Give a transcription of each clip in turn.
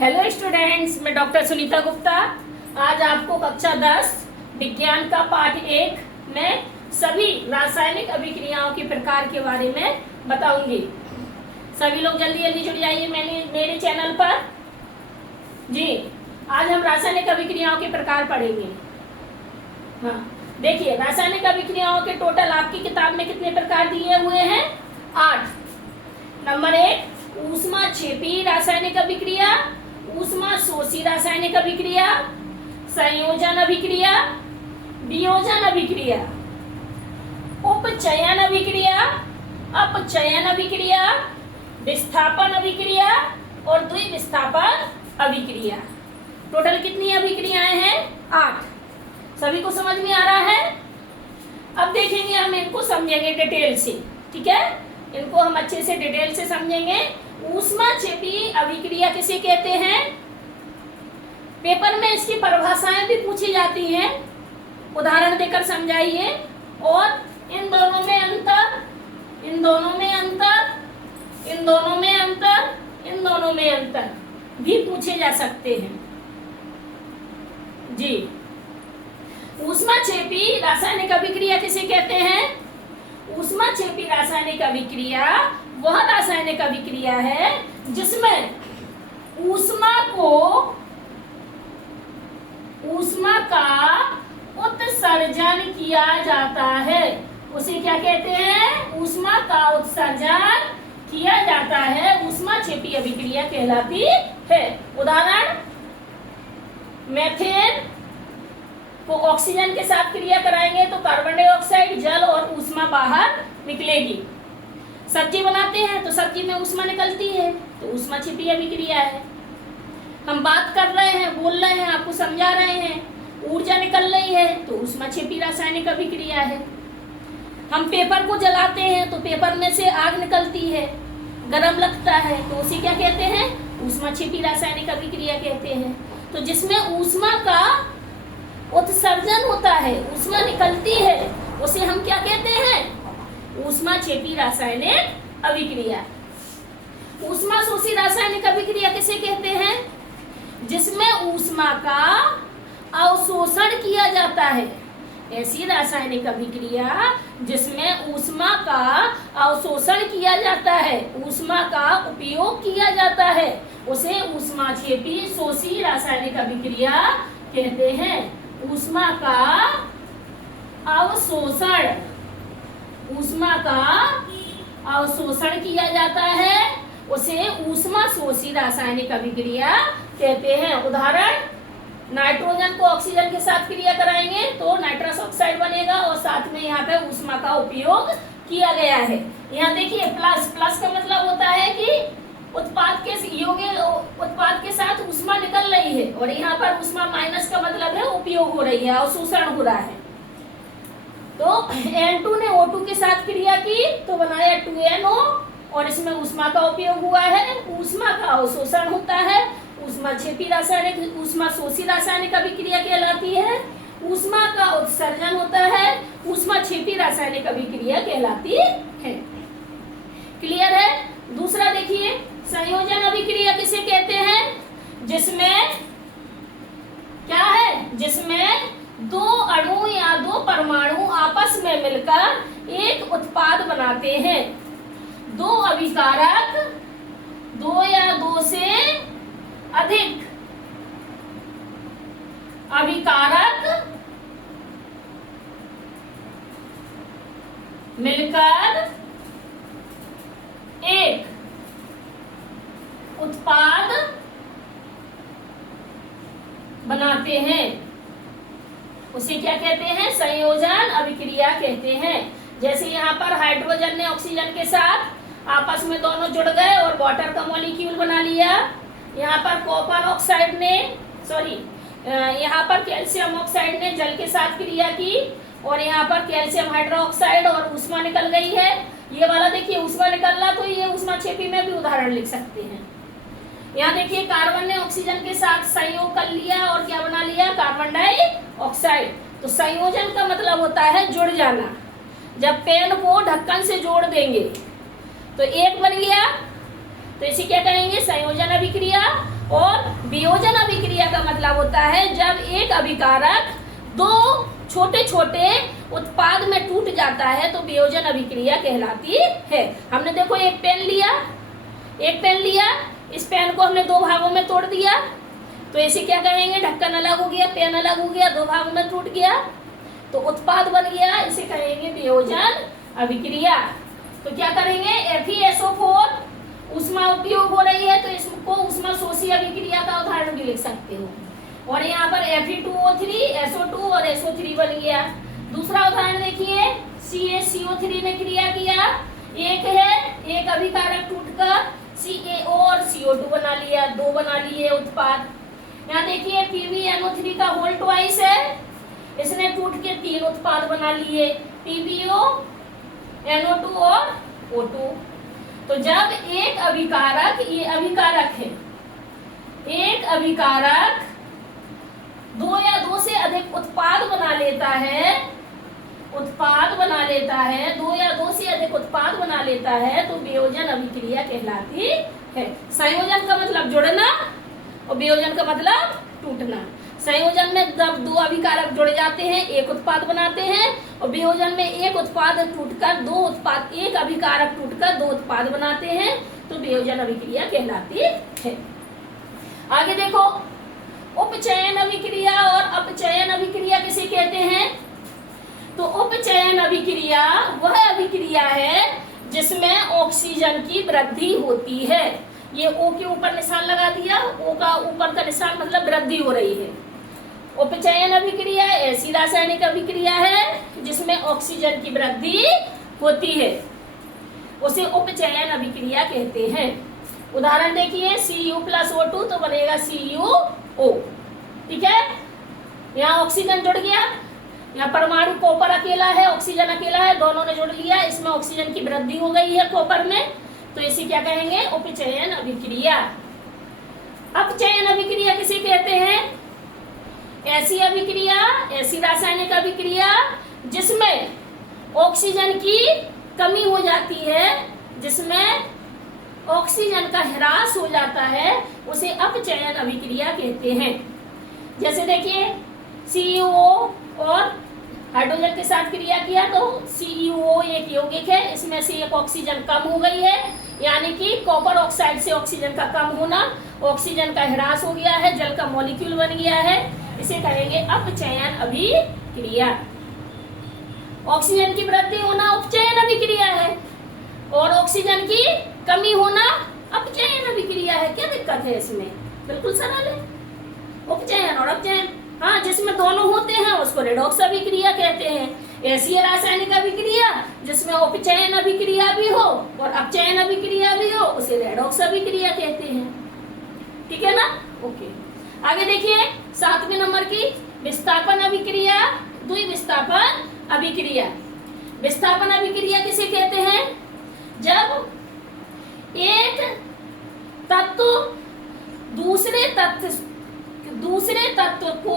Hello students, मैं doctor Sunita Gupta आज आपको कक्षा 10 विज्ञान का पाठ 1 में सभी रासायनिक अभिक्रियाओं के प्रकार के बारे में बताऊंगी। सभी लोग जल्दी जल्दी जुड़ जाइए मेरे चैनल पर। जी, आज हम रासायनिक अभिक्रियाओं के प्रकार पढ़ेंगे। हाँ, देखिए रासायनिक अभिक्रियाओं के टोटल आपकी किताब में कितने प्रकार दिए हुए हैं? 8। नंबर 1 ऊष्माक्षेपी रासायनिक अभिक्रिया, ऊष्मा शोषी रासायनिक अभिक्रिया, संयोजन अभिक्रिया, वियोजन अभिक्रिया, उपचयन अभिक्रिया, अपचयन अभिक्रिया, विस्थापन अभिक्रिया और द्विविस्थापन अभिक्रिया। टोटल कितनी अभिक्रियाएं हैं? 8। सभी को समझ में आ रहा है? अब देखेंगे, हम इनको समझेंगे डिटेल से। ठीक है, इनको हम अच्छे से डिटेल से समझेंगे। ऊष्माक्षेपी अभिक्रिया किसे कहते हैं? पेपर में इसकी परिभाषाएं भी पूछी जाती हैं, उदाहरण देकर समझाइए। और इन दोनों में अंतर, इन दोनों में अंतर, इन दोनों में अंतर, इन दोनों में अंतर भी पूछे जा सकते हैं। जी, ऊष्माक्षेपी रासायनिक अभिक्रिया किसे कहते हैं? ऊष्माक्षेपी रासायनिक अभिक्रिया वह रासायनिक अभिक्रिया है जिसमें ऊष्मा का उत्सर्जन किया जाता है। उसे क्या कहते हैं? ऊष्मा का उत्सर्जन किया जाता है, ऊष्माक्षेपी अभिक्रिया कहलाती है। उदाहरण, मेथेन को ऑक्सीजन के साथ क्रिया कराएंगे तो कार्बन डाइऑक्साइड, जल और ऊष्मा बाहर निकलेगी। सब्जी बनाते हैं तो सब्जी में ऊष्मा निकलती है, तो ऊष्माक्षेपी अभिक्रिया है। हम बात कर रहे हैं, बोल रहे हैं, आपको समझा रहे हैं, ऊर्जा निकल रही है तो ऊष्माक्षेपी रासायनिक अभिक्रिया है। हम पेपर को जलाते हैं तो पेपर में से आग निकलती है, गर्म लगता है, तो उसे क्या कहते हैं? ऊष्माक्षेपी रासायनिक अभिक्रिया कहते हैं। तो जिसमें ऊष्मा का उत्सर्जन होता है, ऊष्मा निकलती है, उसे हम क्या कहते हैं? ऊष्माक्षेपी रासायनिक अभिक्रिया। ऊष्मा शोषी रासायनिक अभिक्रिया किसे कहते हैं? जिसमें ऊष्मा का अवशोषण किया जाता है। ऐसी रासायनिक अभिक्रिया जिसमें ऊष्मा का अवशोषण किया जाता है, ऊष्मा का उपयोग किया जाता है, उसे ऊष्माक्षेपी शोषी रासायनिक अभिक्रिया कहते हैं। ऊष्मा का अवशोषण, ऊष्मा का अवशोषण किया जाता है, उसे ऊष्मा शोषी रासायनिक अभिक्रिया कहते हैं। उदाहरण, नाइट्रोजन को ऑक्सीजन के साथ क्रिया कराएंगे तो नाइट्रस ऑक्साइड बनेगा और साथ में यहाँ पे ऊष्मा का उपयोग किया गया है। यहाँ देखिए प्लस, प्लस का मतलब होता है कि उत्पाद के साथ ऊष्मा निकल रही है, और यहाँ पर ऊष्मा माइनस का मतलब है उपयोग हो रही है, अवशोषण हो रहा है। तो N2 ने O2 के साथ क्रिया की तो बनाया 2NO, और इसमें ऊष्मा का उपयोग हुआ है, ऊष्मा का अवशोषण होता है, ऊष्माक्षेपी रासायनिक, ऊष्मा शोषी रासायनिक अभिक्रिया कहलाती है। ऊष्मा का उत्सर्जन होता है, ऊष्माक्षेपी रासायनिक अभिक्रिया कहलाती है। क्लियर है? दूसरा देखिए, संयोजन अभिक्रिया किसे कहते हैं? जिसमें क्या है? जिसमें दो अणु या दो परमाणु आपस में मिलकर एक उत्पाद बनाते हैं। दो अभिकारक, दो या दो से अधिक अभिकारक मिलकर एक उत्पाद बनाते हैं, उसे क्या कहते हैं? संयोजन अभिक्रिया कहते हैं। जैसे यहाँ पर हाइड्रोजन ने ऑक्सीजन के साथ आपस में दोनों जुड़ गए और वाटर का मॉलिक्यूल बना लिया। यहाँ पर कॉपर ऑक्साइड ने, यहाँ पर कैल्शियम ऑक्साइड ने जल के साथ क्रिया की, और यहाँ पर कैल्शियम हाइड्रोक्साइड और ऊष्मा निकल गई है। ये वाला देखिए ऊष्मा निकल रहा, तो ये ऊष्माक्षेपी में भी उदाहरण लिख सकते हैं। यहाँ देखिए कार्बन ने ऑक्सीजन के साथ संयोग कर लिया और क्या बना लिया? Carbon dioxide. तो संयोजन का मतलब होता है जुड़ जाना। जब पेन को ढक्कन से जोड़ देंगे तो एक बन गया, तो इसे क्या कहेंगे? संयोजन अभिक्रिया। और वियोजन अभिक्रिया का मतलब होता है जब एक अभिकारक दो छोटे छोटे उत्पाद में टूट जाता है तो वियोजन अभिक्रिया कहलाती है। हमने देखो एक पेन लिया, इस पेन को हमने दो भागों में तोड़ दिया, तो इसे क्या कहेंगे, ढक्कन अलग हो गया, पेन अलग हो गया, दो भागों में टूट गया तो उत्पाद बन गया, इसे कहेंगे वियोजन अभिक्रिया। तो क्या करेंगे, FeSO4 ऊष्मा उपयोग हो रही है तो इसको ऊष्मा शोषी अभिक्रिया का उदाहरण भी लिख सकते हो। और यहाँ पर Fe2O3 SO2 और SO3 बन गया। दूसरा उदाहरण देखिए, CaCO3 ने क्रिया किया, एक अभिकारक टूटकर CaO और CO2 बना लिया, दो बना लिए उत्पाद। यहाँ देखिए PbNO3 का होल ट्वाइस है, इसने टूट के तीन उत्पाद बना लिए, PbO, NO2 और O2। तो जब एक अभिकारक, ये अभिकारक है, एक अभिकारक दो या दो से अधिक उत्पाद बना लेता है, दो या दो से अधिक उत्पाद बना लेता है तो वियोजन अभिक्रिया कहलाती है। संयोजन का मतलब जुड़ना और वियोजन का मतलब टूटना। संयोजन में जब दो अभिकारक जुड़ जाते हैं एक उत्पाद बनाते हैं, और वियोजन में एक उत्पाद टूटकर दो उत्पाद, एक अभिकारक टूटकर दो उत्पाद बनाते हैं तो वियोजन अभिक्रिया कहलाती है। आगे देखो, उपचयन अभिक्रिया और अपचयन अभिक्रिया किसे कहते हैं? तो उपचयन अभिक्रिया वह अभिक्रिया है जिसमें ऑक्सीजन की वृद्धि होती है। ये O के ऊपर निशान लगा दिया, O का ऊपर का निशान मतलब वृद्धि हो रही है। उपचयन अभिक्रिया ऐसी रासायनिक अभिक्रिया है जिसमें ऑक्सीजन की वृद्धि होती है, उसे उपचयन अभिक्रिया कहते हैं। उदाहरण देखिए, Cu+O2 तो बनेगा CuO, ठीक है। यहाँ ऑक्सीजन जुड़ गया, यहाँ परमाणु कॉपर अकेला है, ऑक्सीजन अकेला है, दोनों ने जुड़ लिया, इसमें ऑक्सीजन की वृद्धि हो गई है कॉपर में, तो इसे क्या कहेंगे, उपचयन अभिक्रिया। अपचयन अभिक्रिया किसे कहते हैं? ऐसी अभिक्रिया, ऐसी रासायनिक अभिक्रिया जिसमें ऑक्सीजन की कमी हो जाती है, जिसमें ऑक्सीजन का ह्रास हो जाता है, उसे अपचयन अभिक्रिया कहते हैं। जैसे देखिए, CuO और हाइड्रोजन के साथ क्रिया किया तो CuO एक यौगिक है, इसमें से एक ऑक्सीजन कम हो गई है, यानी कि कॉपर ऑक्साइड से ऑक्सीजन का कम होना, ऑक्सीजन का ह्रास हो गया है, जल का मॉलिक्यूल बन गया है, इसे कहेंगे अपचयन अभिक्रिया। ऑक्सीजन की वृद्धि होना उपचयन अभिक्रिया है और ऑक्सीजन की कमी होना अपचयन अभिक्रिया है। क्या दिक्कत है इसमें? बिल्कुल सरल है, उपचयन और अपचयन। हाँ, जिसमें दोनों होते हैं उसको रेडॉक्स अभिक्रिया कहते हैं। ऐसी रासायनिक अभिक्रिया जिसमें उपचयन अभिक्रिया भी हो और अपचयन अभिक्रिया भी हो, उसे रेडॉक्स अभिक्रिया कहते हैं। ठीक है ना? ओके, आगे देखिए 7वें नंबर की विस्थापन अभिक्रिया, द्विविस्थापन अभिक्रिया। विस्थापन अभिक्रिया किसे कहते हैं? जब एक तत्व दूसरे तत्व को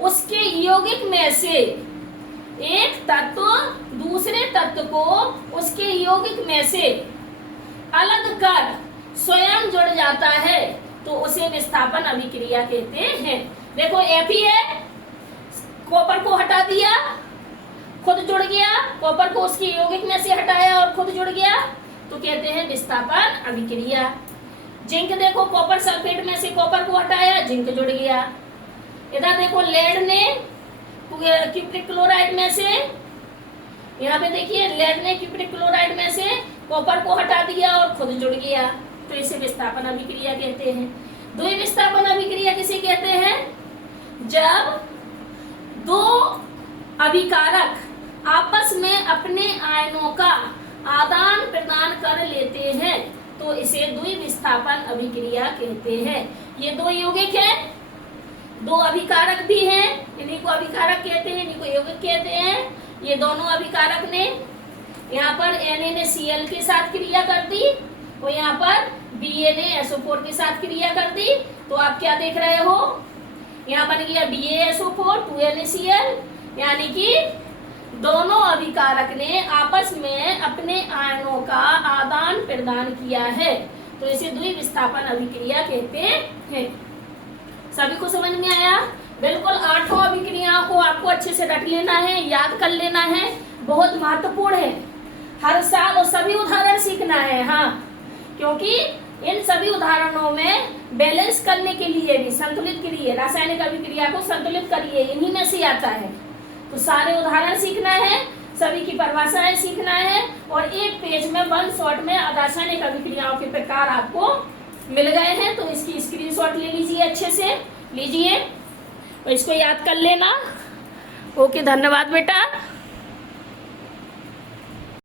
उसके यौगिक में से, एक तत्व दूसरे तत्व को उसके यौगिक में से अलग कर स्वयं जुड़ जाता है तो उसे विस्थापन अभिक्रिया कहते हैं। देखो Fe है, कॉपर को हटा दिया, खुद जुड़ गया, कॉपर को उसके यौगिक में से हटाया और खुद जुड़ गया तो कहते हैं विस्थापन अभिक्रिया। जिंक देखो, कॉपर सल्फेट में से कॉपर को हटाया, जिंक जुड़ गया। इधर देखो लेड ने क्यूप्रिक क्लोराइड में से, यहाँ पे देखिए लेड ने क्यूप्रिक क्लोराइड में से कॉपर को हटा दिया और खुद जुड़ गया तो इसे विस्थापन अभिक्रिया कहते हैं। द्विविस्थापन अभिक्रिया किसे कहते हैं? जब दो अभिकारक आपस में अपने आयनों का आदान प्रदान कर लेते हैं तो इसे द्विविस्थापन अभिक्रिया कहते हैं। ये दो यौगिक हैं, दो अभिकारक भी हैं, इन्हीं को अभिकारक कहते हैं, इन्हीं को यौगिक कहते हैं। ये दोनों अभिकारक ने यहाँ पर Na ने Cl के साथ क्रिया कर दी और यहाँ पर Ba ने SO4 के साथ क्रिया कर दी, तो आप क्या देख रहे हो, यहाँ बन गया BaSO4 2NaCl, यानी कि दोनों अभिकारक ने आपस में अपने आयनों का आदान प्रदान किया है तो इसे द्विविस्थापन अभिक्रिया कहते हैं। सभी को समझ में आया? बिल्कुल 8 अभिक्रियाओं को आपको अच्छे से रट लेना है, याद कर लेना है, बहुत महत्वपूर्ण है। हर साल और सभी उदाहरण सीखना है। हाँ, क्योंकि इन सभी उदाहरणों में बैलेंस करने के लिए भी, संतुलित करिए, रासायनिक अभिक्रिया को संतुलित करिए, इन्हीं में से आता है। तो सारे उदाहरण सीखना है, सभी की परिभाषाएं सीखना है, और एक पेज में 1 शॉट में रासायनिक अभिक्रियाओं के प्रकार आपको मिल गए हैं। तो इसकी स्क्रीनशॉट ले लीजिए, अच्छे से लीजिए और इसको याद कर लेना। ओके, धन्यवाद बेटा।